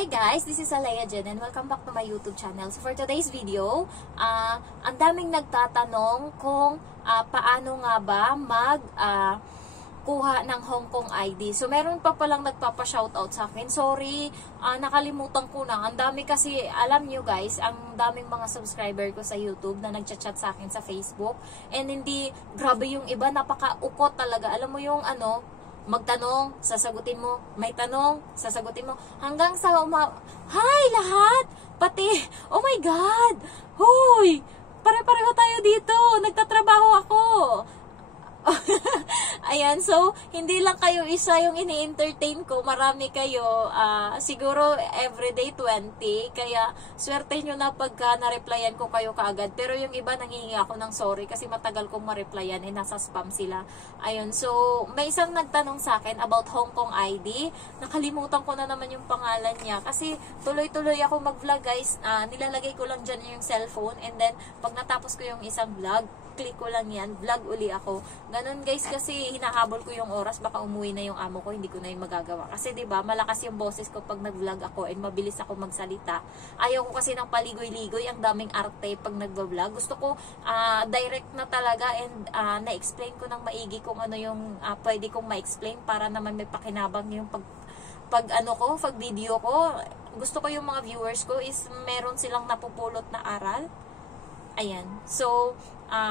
Hi guys, this is Alea Jen and welcome back to my YouTube channel. So for today's video, ang daming nagtatanong kung paano nga ba kuha ng Hong Kong ID. So meron pa palang nagpapa-shoutout sa akin. Sorry, nakalimutan ko na. Ang dami kasi, alam nyo guys, ang daming mga subscriber ko sa YouTube na nagchat-chat sa akin sa Facebook. And hindi, grabe yung iba, napaka-ukot talaga. Alam mo yung magtanong, sasagutin mo, may tanong, sasagutin mo, hanggang sa hi lahat! Pati, oh my God! Hoy! Pare-pareho tayo dito! Nagtatrabaho ako! Ayan, so, hindi lang kayo isa yung ini-entertain ko, marami kayo, siguro everyday 20, kaya swerte nyo na pagka na-replyan ko kayo kaagad, pero yung iba nangihingi ako ng sorry kasi matagal kong ma-replyan, nasa spam sila. Ayun, so, may isang nagtanong sa akin about Hong Kong ID, nakalimutan ko na naman yung pangalan niya, kasi tuloy-tuloy ako mag-vlog guys, nilalagay ko lang dyan yung cellphone, and then, pag natapos ko yung isang vlog, click ko lang yan, vlog uli ako. Ganun guys, kasi hinahabol ko yung oras, baka umuwi na yung amo ko, hindi ko na yung magagawa. Kasi 'di ba, malakas yung boses ko pag nag-vlog ako and mabilis ako magsalita. Ayaw ko kasi ng paligoy-ligoy, ang daming arte pag nagba-vlog. Gusto ko direct na talaga and na-explain ko ng maigi kung ano yung pwede kong ma-explain para naman may pakinabang yung pag video ko. Gusto ko yung mga viewers ko is meron silang napupulot na aral. Ayan. So,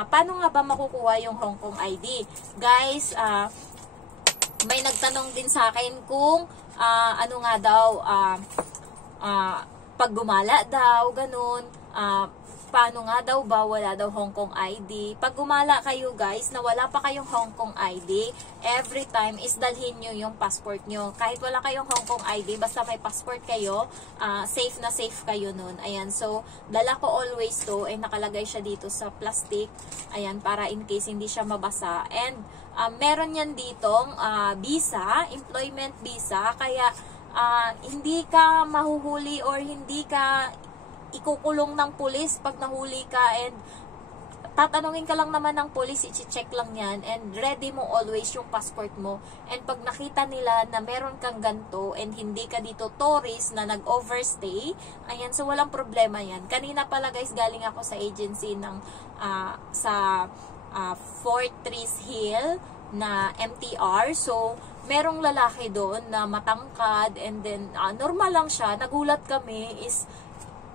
paano nga ba makukuha yung Hong Kong ID? Guys, may nagtanong din sa akin kung ano nga daw, pag gumala daw, ganun, paano nga daw ba wala daw Hong Kong ID. Pag gumala kayo guys, na wala pa kayong Hong Kong ID, every time is dalhin nyo yung passport nyo. Kahit wala kayong Hong Kong ID, basta may passport kayo, safe na safe kayo nun. Ayan, so, dala ko always to, nakalagay siya dito sa plastic, ayan, para in case hindi siya mabasa. And, meron yan ditong visa, employment visa, kaya, hindi ka mahuhuli or hindi ka ikukulong ng pulis pag nahuli ka, and tatanungin ka lang naman ng pulis, i-check lang yan, and ready mo always yung passport mo. And pag nakita nila na meron kang ganto and hindi ka dito tourist na nag-overstay, ayan, so walang problema yan. Kanina pala guys, galing ako sa agency ng Fort Trees Hill na MTR. So merong lalaki doon na matangkad, and then normal lang siya. Nagulat kami is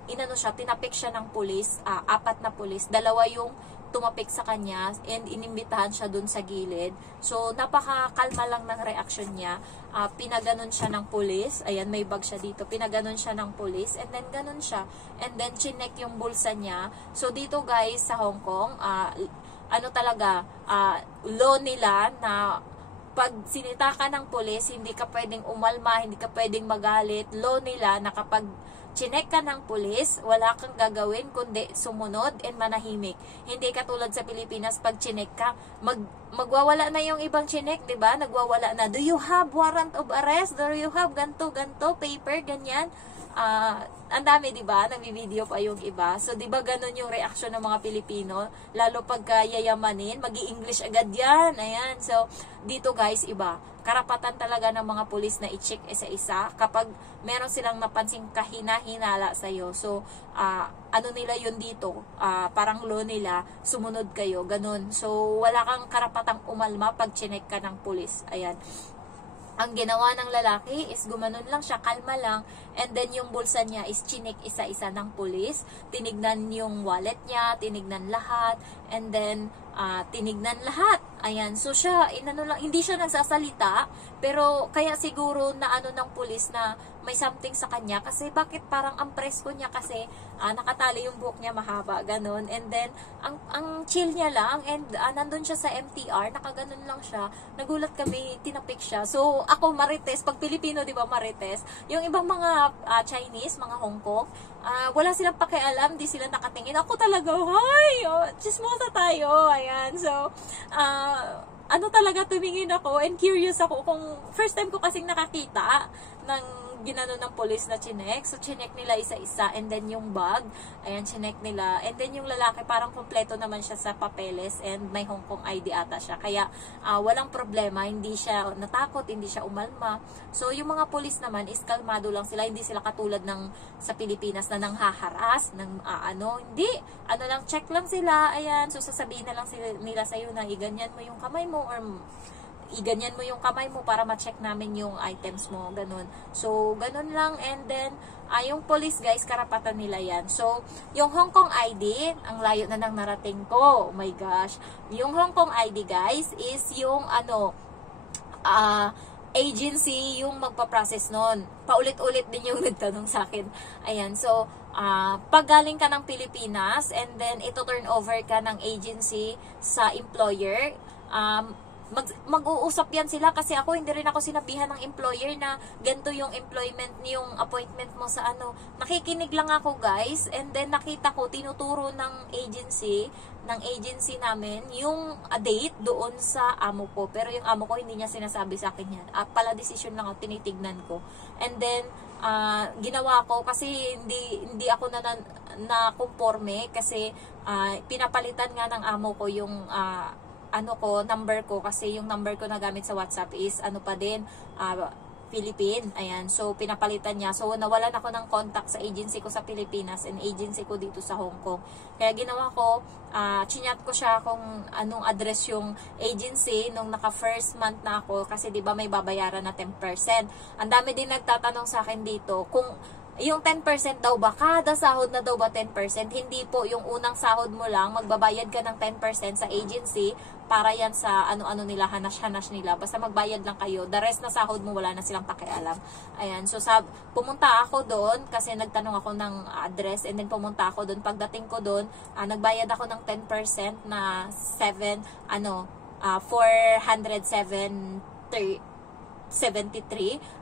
tinapik siya ng pulis, 4 na pulis, 2 yung tumapik sa kanya and inimbitahan siya dun sa gilid. So napakakalma lang ng reaction niya. Pinaganon siya ng pulis, ayan, may bag siya dito, pinaganon siya ng pulis, and then ganon siya, and then chinek yung bulsa niya. So dito guys sa Hong Kong, law nila na pag sinita ka ng pulis, hindi ka pwedeng umalma, hindi ka pwedeng magalit. Law nila na kapag chinek ka ng pulis, wala kang gagawin kundi sumunod and manahimik. Hindi katulad sa Pilipinas, pag chinek ka, magwawala na yung ibang chinek, 'di ba? Nagwawala na. Do you have warrant of arrest? Do you have ganto paper, ganyan? Ang dami, 'di ba? Nagvi-video pa yung iba. So 'di ba ganun yung reaksyon ng mga Pilipino, lalo pagka yayamanin, magi-English agad 'yan. Ayan. So dito guys, iba. Karapatan talaga ng mga pulis na i-check isa-isa kapag meron silang napansing kahina-hinala sa iyo. So nila yun dito, parang law nila, sumunod kayo, ganun. So wala kang karapatang umalma pag chinek ka ng pulis. Ayan. Ang ginawa ng lalaki is gumanon lang siya, kalma lang, and then yung bulsa niya is chinik isa-isa ng pulis, tinignan yung wallet niya, tinignan lahat, and then tinignan lahat. Ayan, so siya, hindi siya nagsasalita, pero kaya siguro na ng pulis na may something sa kanya, kasi bakit parang ang presko niya kasi nakatali yung buhok niya mahaba, ganun, and then ang chill niya lang, and nandun siya sa MTR, nakaganon lang siya, nagulat kami, tinapik siya. So ako marites, pag Pilipino, di ba, marites, yung ibang mga Chinese, mga Hong Kong, wala silang pakialam, di sila nakatingin. Ako talaga, hi, chismosa tayo, ayan. So talaga, tumingin ako and curious ako kung first time ko kasing nakakita ng ginano ng police na chinek. So, chinek nila isa-isa. And then, yung bag, ayan, chinek nila. And then, yung lalaki, parang kompleto naman siya sa papeles. And may Hong Kong ID ata siya. Kaya, walang problema. Hindi siya natakot, hindi siya umalma. So, yung mga police naman, is kalmado lang sila. Hindi sila katulad ng sa Pilipinas na nanghaharas, hindi. Lang, check lang sila. Ayan. So, sasabihin na lang nila sa'yo na iganyan mo yung kamay mo or iganyan mo yung kamay mo para ma-check namin yung items mo, ganun. So, ganun lang. And then, yung police, guys, karapatan nila yan. So, yung Hong Kong ID, ang layo na nang narating ko. Oh my gosh. Yung Hong Kong ID, guys, is yung, agency yung magpa-process nun. Paulit-ulit din yung nagtanong sa akin. Ayan, so, pag galing ka ng Pilipinas, and then, ito turn over ka ng agency sa employer, mag-uusap yan sila kasi ako hindi rin ako sinabihan ng employer na ganito yung employment, yung appointment mo sa nakikinig lang ako, guys, and then nakita ko tinuturo ng agency namin yung date doon sa amo ko, pero yung amo ko hindi niya sinasabi sa akin yan, pala decision lang ako, tinitignan ko, and then ginawa ko kasi hindi ako na kasi pinapalitan nga ng amo ko yung number ko, kasi yung number ko na gamit sa WhatsApp is pa din, Philippine. Ayan, so pinapalitan niya. So nawalan ako ng contact sa agency ko sa Pilipinas and agency ko dito sa Hong Kong. Kaya ginawa ko, chinyat ko siya kung anong address yung agency nung naka first month na ako, kasi 'di ba may babayaran na 10%. Ang dami din nagtatanong sa akin dito kung yung 10% daw ba, kada sahod na daw ba 10%? Hindi po, yung unang sahod mo lang, magbabayad ka ng 10% sa agency, para yan sa ano-ano nila, hanas-hanas nila. Basta magbayad lang kayo. The rest na sahod mo, wala na silang pakialam. Ayan, so pumunta ako doon, kasi nagtanong ako ng address, and then pumunta ako doon. Pagdating ko doon, nagbayad ako ng 10% na 473.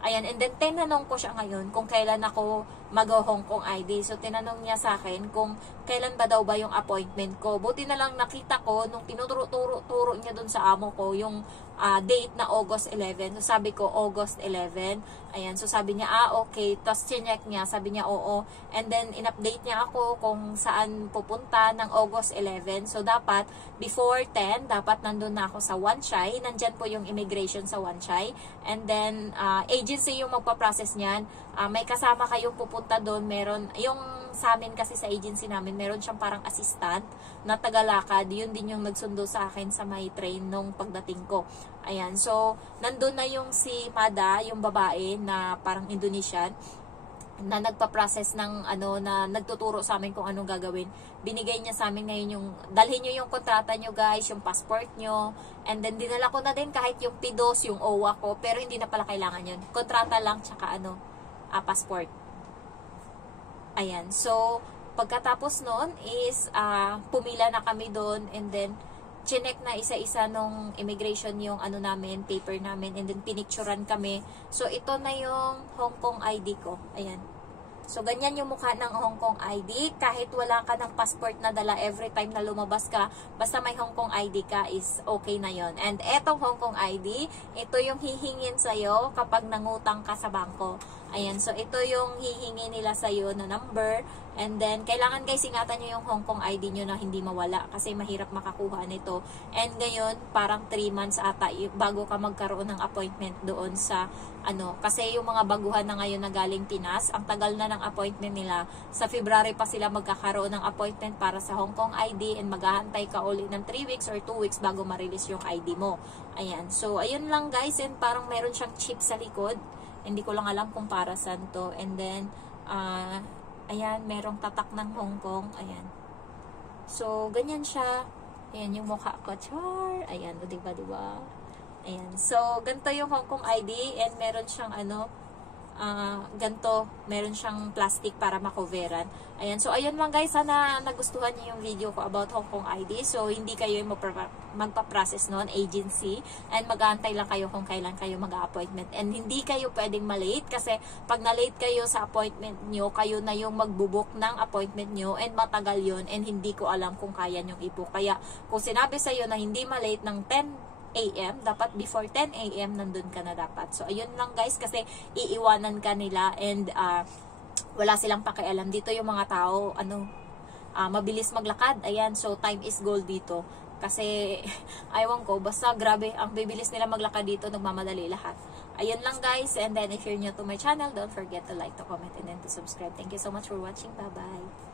Ayan, and then tinanong ko siya ngayon kung kailan ako mag-Hong Kong ID. So, tinanong niya sa akin kung kailan ba daw ba yung appointment ko. Buti na lang nakita ko nung tinuturo niya dun sa amo ko yung date na August 11. So, sabi ko, August 11. Ayan, so sabi niya, okay. Tapos, chinek niya, sabi niya, oo. And then, in-update niya ako kung saan pupunta ng August 11. So, dapat, before 10, dapat nandun na ako sa Wan Chai. Nandyan po yung immigration sa Wan Chai. And then, agency yung magpa-process niyan. May kasama kayong pupunta doon. Meron, yung sa amin kasi sa agency namin, meron siyang parang assistant na tagalakad. Yun din yung nagsundo sa akin sa my train nung pagdating ko. Ayan, so, nandun na yung si Mada, yung babae na parang Indonesian, na nagpa-process ng na nagtuturo sa amin kung anong gagawin. Binigay niya sa amin ngayon yung, dalhin nyo yung kontrata nyo, guys, yung passport nyo, and then dinala ko na din kahit yung PIDOS, yung OWA ko, pero hindi na pala kailangan yun. Kontrata lang, tsaka passport. Ayan, so, pagkatapos nun is, pumila na kami doon, and then, chinek na isa-isa nung immigration yung namin, paper namin, and then pinicturan kami. So, ito na yung Hong Kong ID ko. Ayan. So, ganyan yung mukha ng Hong Kong ID. Kahit wala ka ng passport na dala every time na lumabas ka, basta may Hong Kong ID ka is okay na yon. And etong Hong Kong ID, ito yung hihingin sa'yo kapag nangutang ka sa bangko. Ayan, so ito yung hihingi nila sa'yo na number. And then, kailangan guys, ingatan nyo yung Hong Kong ID nyo na hindi mawala kasi mahirap makakuha nito. And ngayon, parang 3 months ata bago ka magkaroon ng appointment doon sa kasi yung mga baguhan na ngayon na galing Pinas, ang tagal na ng appointment nila. Sa February pa sila magkakaroon ng appointment para sa Hong Kong ID, and maghahantay ka uli ng 3 weeks or 2 weeks bago ma-release yung ID mo. Ayan, so ayun lang guys, and parang meron siyang chip sa likod. Hindi ko lang alam kung para saan to. And then, ayan, merong tatak ng Hong Kong. Ayan. So, ganyan siya. Ayan yung mukha ko. Char! Ayan, o diba, diba? Ayan. So, ganito yung Hong Kong ID. And meron siyang ganito. Meron siyang plastic para makoveran. Ayan. So, ayun lang guys. Sana nagustuhan niyo yung video ko about Hong Kong ID. So, hindi kayo yung magpa-process noon, agency. And mag-aantay lang kayo kung kailan kayo mag-appointment. And hindi kayo pwedeng malate kasi pag na-late kayo sa appointment nyo, kayo na yung magbubuk ng appointment nyo, and matagal yun, and hindi ko alam kung kaya nyong i-book. Kaya, kung sinabi sa'yo na hindi malate ng 10 a.m. Dapat before 10 a.m. nandun ka na dapat. So, ayun lang guys, kasi iiwanan ka nila and wala silang pakialam. Dito yung mga tao, mabilis maglakad. Ayan, so time is gold dito. Kasi, aywan ko, basta grabe, ang bibilis nila maglakad dito, nagmamadali lahat. Ayun lang guys, and then if you're new to my channel, don't forget to like, to comment, and then to subscribe. Thank you so much for watching. Bye-bye!